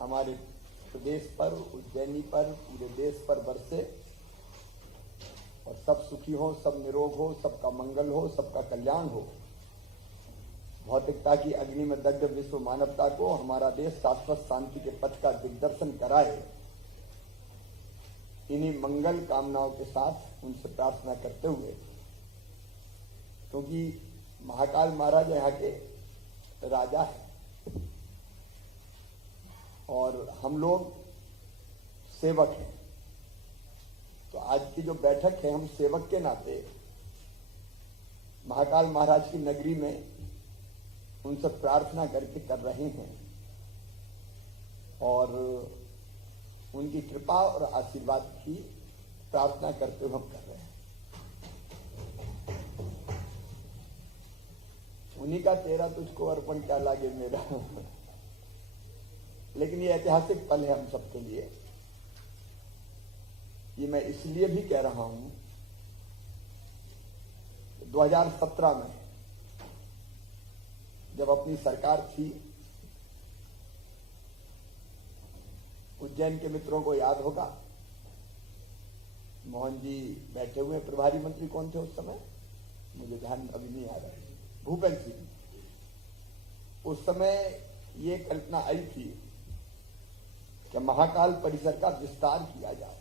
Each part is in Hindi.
हमारे प्रदेश पर, उज्जैनी पर, पूरे देश पर बरसे और सब सुखी हो, सब निरोग हो, सबका मंगल हो, सबका कल्याण हो। भौतिकता की अग्नि में दग्ध विश्व मानवता को हमारा देश शाश्वत शांति के पथ का दिग्दर्शन कराए, इन्हीं मंगल कामनाओं के साथ उनसे प्रार्थना करते हुए, क्योंकि महाकाल महाराज यहाँ के राजा है और हम लोग सेवक हैं। तो आज की जो बैठक है, हम सेवक के नाते महाकाल महाराज की नगरी में उनसे प्रार्थना करके कर रहे हैं और उनकी कृपा और आशीर्वाद की प्रार्थना करते हुए हम कर रहे हैं। उन्हीं का तेरा तुझको अर्पण क्या लागे मेरा। लेकिन ये ऐतिहासिक पल है हम सबके लिए। ये मैं इसलिए भी कह रहा हूं, 2017 में जब अपनी सरकार थी, उज्जैन के मित्रों को याद होगा, मोहन जी बैठे हुए, प्रभारी मंत्री कौन थे उस समय, मुझे ध्यान अभी नहीं आ रहा, भूपेंद्र सिंह। उस समय ये कल्पना आई थी कि महाकाल परिसर का विस्तार किया जाए।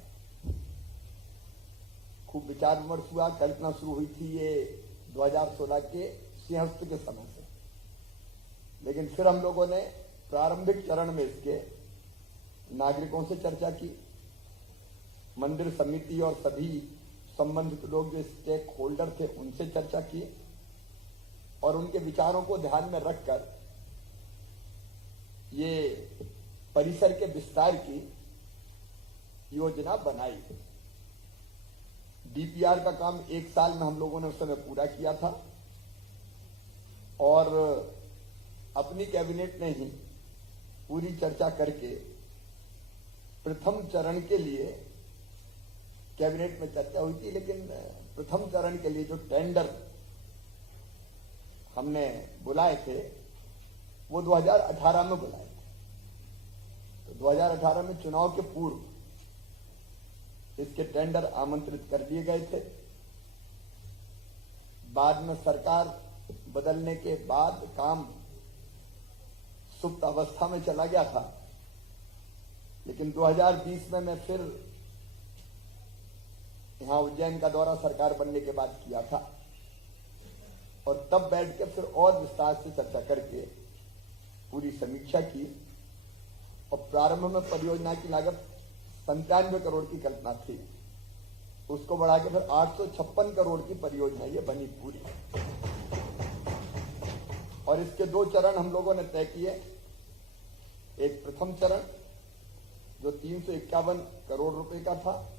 खूब विचार विमर्श हुआ, कल्पना शुरू हुई थी ये 2016 के सिंहस्थ के समय से। लेकिन फिर हम लोगों ने प्रारंभिक चरण में इसके नागरिकों से चर्चा की, मंदिर समिति और सभी संबंधित लोग जो स्टेक होल्डर थे उनसे चर्चा की और उनके विचारों को ध्यान में रखकर ये परिसर के विस्तार की योजना बनाई। डीपीआर का काम 1 साल में हम लोगों ने उस समय पूरा किया था और अपनी कैबिनेट ने ही पूरी चर्चा करके प्रथम चरण के लिए कैबिनेट में चर्चा हुई थी, लेकिन प्रथम चरण के लिए जो टेंडर हमने बुलाए थे वो 2018 में बुलाए थे। तो 2018 में चुनाव के पूर्व इसके टेंडर आमंत्रित कर दिए गए थे। बाद में सरकार बदलने के बाद काम सुप्त अवस्था में चला गया था, लेकिन 2020 में मैं फिर यहां उज्जैन का दौरा सरकार बनने के बाद किया था और तब बैठ के फिर और विस्तार से चर्चा करके पूरी समीक्षा की और प्रारंभ में परियोजना की लागत 97 करोड़ की कल्पना थी, उसको बढ़ा के फिर 856 करोड़ की परियोजना ये बनी पूरी। और इसके 2 चरण हम लोगों ने तय किए। एक प्रथम चरण जो 351 करोड़ रुपए का था,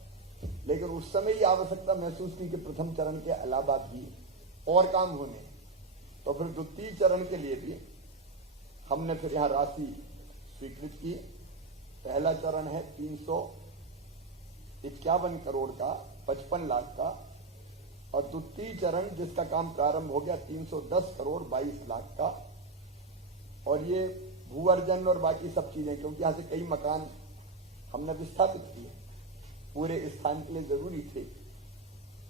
लेकिन उस समय ये आवश्यकता महसूस की कि प्रथम चरण के अलावा भी और काम होने, तो फिर द्वितीय चरण के लिए भी हमने फिर यहां राशि स्वीकृत की। पहला चरण है 351 करोड़ का, 55 लाख का, और द्वितीय चरण जिसका काम प्रारंभ हो गया 310 करोड़ 22 लाख का। और ये भूअर्जन और बाकी सब चीजें, क्योंकि यहां से कई मकान हमने विस्थापित किए, पूरे स्थान के लिए जरूरी थे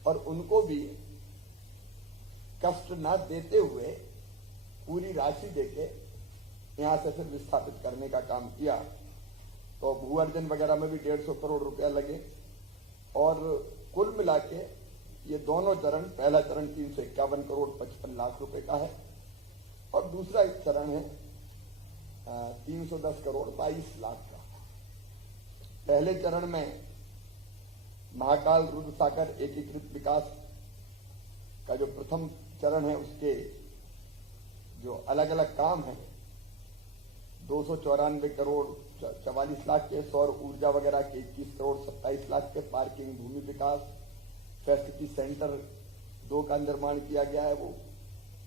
और उनको भी कष्ट न देते हुए पूरी राशि देके यहां से फिर विस्थापित करने का काम किया। तो भूअर्जन वगैरह में भी 150 करोड़ रुपया लगे और कुल मिला के ये दोनों चरण, पहला चरण 351 करोड़ 55 लाख रुपए का है और दूसरा एक चरण है 310 करोड़ 22 लाख का। पहले चरण में महाकाल रुद्र सागर एकीकृत विकास का जो प्रथम चरण है उसके जो अलग अलग काम है 294 करोड़ 44 लाख के, सौर ऊर्जा वगैरह के 21 करोड़ 27 लाख के, पार्किंग भूमि विकास, फैसिलिटी सेंटर 2 का निर्माण किया गया है वो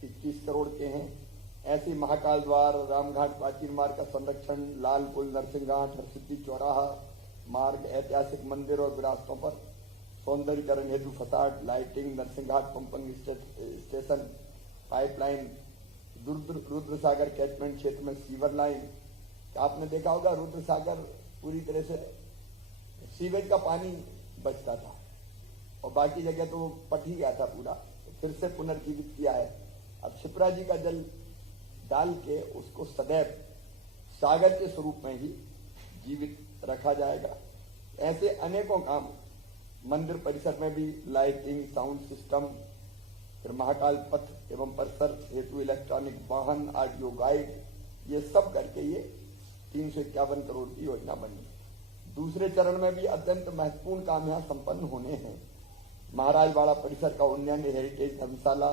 21 करोड़ के हैं। ऐसे ही महाकाल द्वार, रामघाट प्राचीन मार्ग का संरक्षण, लाल पुल, नरसिंहघाट, हरसिद्धि चौराहा मार्ग, ऐतिहासिक मंदिर और विरासतों पर सौंदर्यीकरण हेतु facade, lighting, Narsinghghat pumping station, pipeline, Rudra Sagar catchment क्षेत्र में सीवर लाइन, आपने देखा होगा रुद्र सागर पूरी तरह से सीवेज का पानी बचता था और बाकी जगह तो पट ही गया था पूरा, तो फिर से पुनर्जीवित किया है। अब शिप्रा जी का जल डाल के उसको सदैव सागर के स्वरूप में ही जीवित रखा जाएगा। ऐसे अनेकों काम, मंदिर परिसर में भी लाइटिंग, साउंड सिस्टम, फिर महाकाल पथ एवं परिसर हेतु इलेक्ट्रॉनिक वाहन, ऑडियो गाइड, ये सब करके ये 351 करोड़ की योजना बनी। दूसरे चरण में भी अत्यंत महत्वपूर्ण काम यहाँ संपन्न होने हैं। महाराजवाड़ा परिसर का उन्नयन, हेरिटेज धर्मशाला,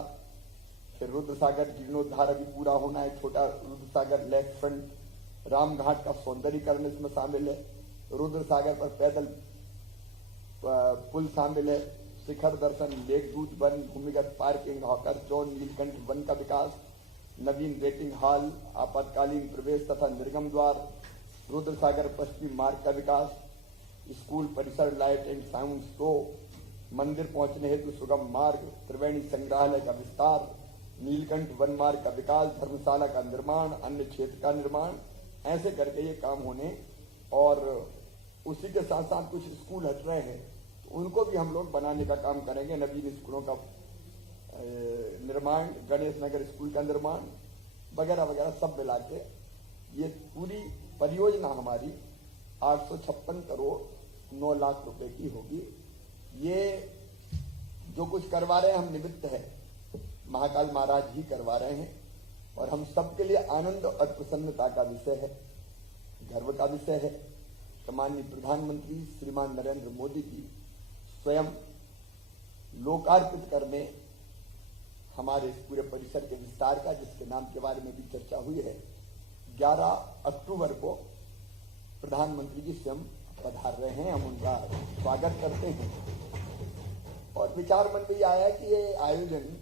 फिर रुद्रसागर जीर्णोद्धार अभी पूरा होना है, छोटा रुद्रसागर लेक फ्रंट, रामघाट का सौंदर्यीकरण इसमें शामिल है, रुद्रसागर पर पैदल पुल शामिल है, शिखर दर्शन, लेकदूत वन, भूमिगत parking, hawker zone, Neelkanth one का विकास, नवीन वेटिंग हॉल, आपातकालीन प्रवेश तथा निर्गम द्वार, रुद्रसागर पश्चिमी मार्ग का विकास, स्कूल परिसर, लाइट एंड साउंड शो, मंदिर पहुंचने हेतु सुगम मार्ग, त्रिवेणी संग्रहालय का विस्तार, नीलकंठ वन मार्ग का विकास, धर्मशाला का निर्माण, अन्य क्षेत्र का निर्माण, ऐसे करके ये काम होने। और उसी के साथ साथ कुछ स्कूल हट रहे हैं तो उनको भी हम लोग बनाने का काम करेंगे। नवीन स्कूलों का निर्माण, गणेश नगर स्कूल का निर्माण वगैरह वगैरह सब मिला के ये पूरी परियोजना हमारी 856 करोड़ 9 लाख रुपए की होगी। ये जो कुछ करवा रहे हैं हम निमित्त है, महाकाल महाराज ही करवा रहे हैं और हम सबके लिए आनंद और प्रसन्नता का विषय है, गर्व का विषय है। माननीय प्रधानमंत्री श्रीमान नरेंद्र मोदी जी स्वयं लोकार्पित करने हमारे इस पूरे परिसर के विस्तार का, जिसके नाम के बारे में भी चर्चा हुई है, 11 अक्टूबर को प्रधानमंत्री जी स्वयं पधार रहे हैं। हम उनका स्वागत करते हैं और विचार मन में ये आया कि ये आयोजन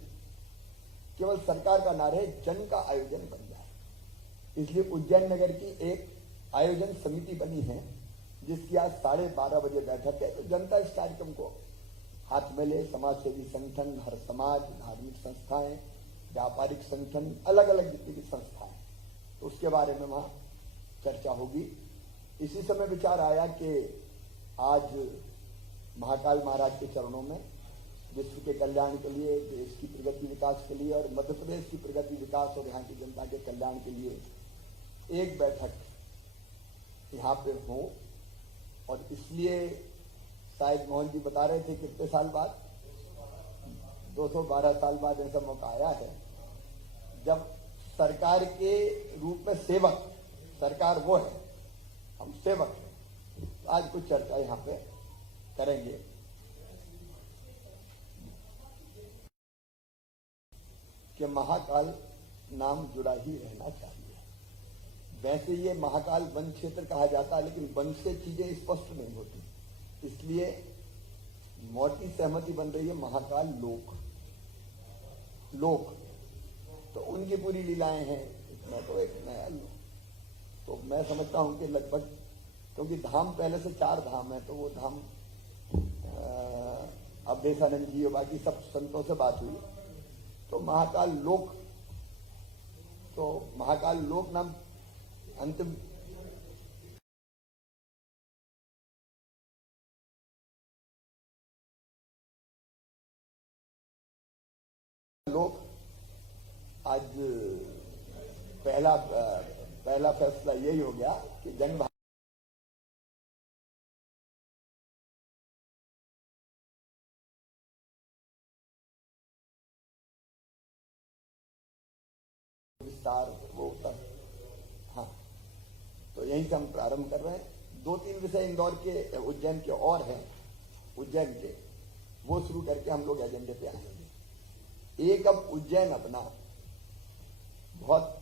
केवल सरकार का ना रहे, जन का आयोजन बन जाए। इसलिए उज्जैन नगर की एक आयोजन समिति बनी है जिसकी आज 12:30 बजे बैठक है। तो जनता इस कार्यक्रम को हाथ में ले, समाज सेवी संगठन, हर समाज, धार्मिक संस्थाएं, व्यापारिक संगठन, अलग अलग जितनी भी संस्थाएं, तो उसके बारे में वहां चर्चा होगी। इसी समय विचार आया कि आज महाकाल महाराज के चरणों में विश्व के कल्याण के लिए, देश की प्रगति विकास के लिए और मध्य प्रदेश की प्रगति विकास और यहाँ की जनता के कल्याण के लिए एक बैठक यहाँ पे हो। और इसलिए शायद मोहन जी बता रहे थे कितने साल बाद, 212 साल बाद ऐसा मौका आया है जब सरकार के रूप में सेवक, सरकार वो है, हम सेवक हैं। तो आज कुछ चर्चा यहाँ पे करेंगे। कि महाकाल नाम जुड़ा ही रहना चाहिए। वैसे ये महाकाल वन क्षेत्र कहा जाता है, लेकिन वन से चीजें स्पष्ट नहीं होती, इसलिए मोटी सहमति बन रही है महाकाल लोक। लोक तो उनकी पूरी लीलाएं हैं, इसमें तो एक नया लोक। तो मैं समझता हूं कि लगभग, क्योंकि धाम पहले से 4 धाम है, तो वो धाम अवधेशानंद जी और बाकी सब संतों से बात हुई, तो महाकाल लोक, तो महाकाल लोक नाम अंतिम लोक। आज पहला फैसला यही हो गया कि जन विस्तार वो तब, हाँ, तो यहीं से हम प्रारंभ कर रहे हैं। 2-3 विषय इंदौर के, उज्जैन के और हैं, उज्जैन के, वो शुरू करके हम लोग एजेंडे पे आएंगे। एक, अब उज्जैन अपना बहुत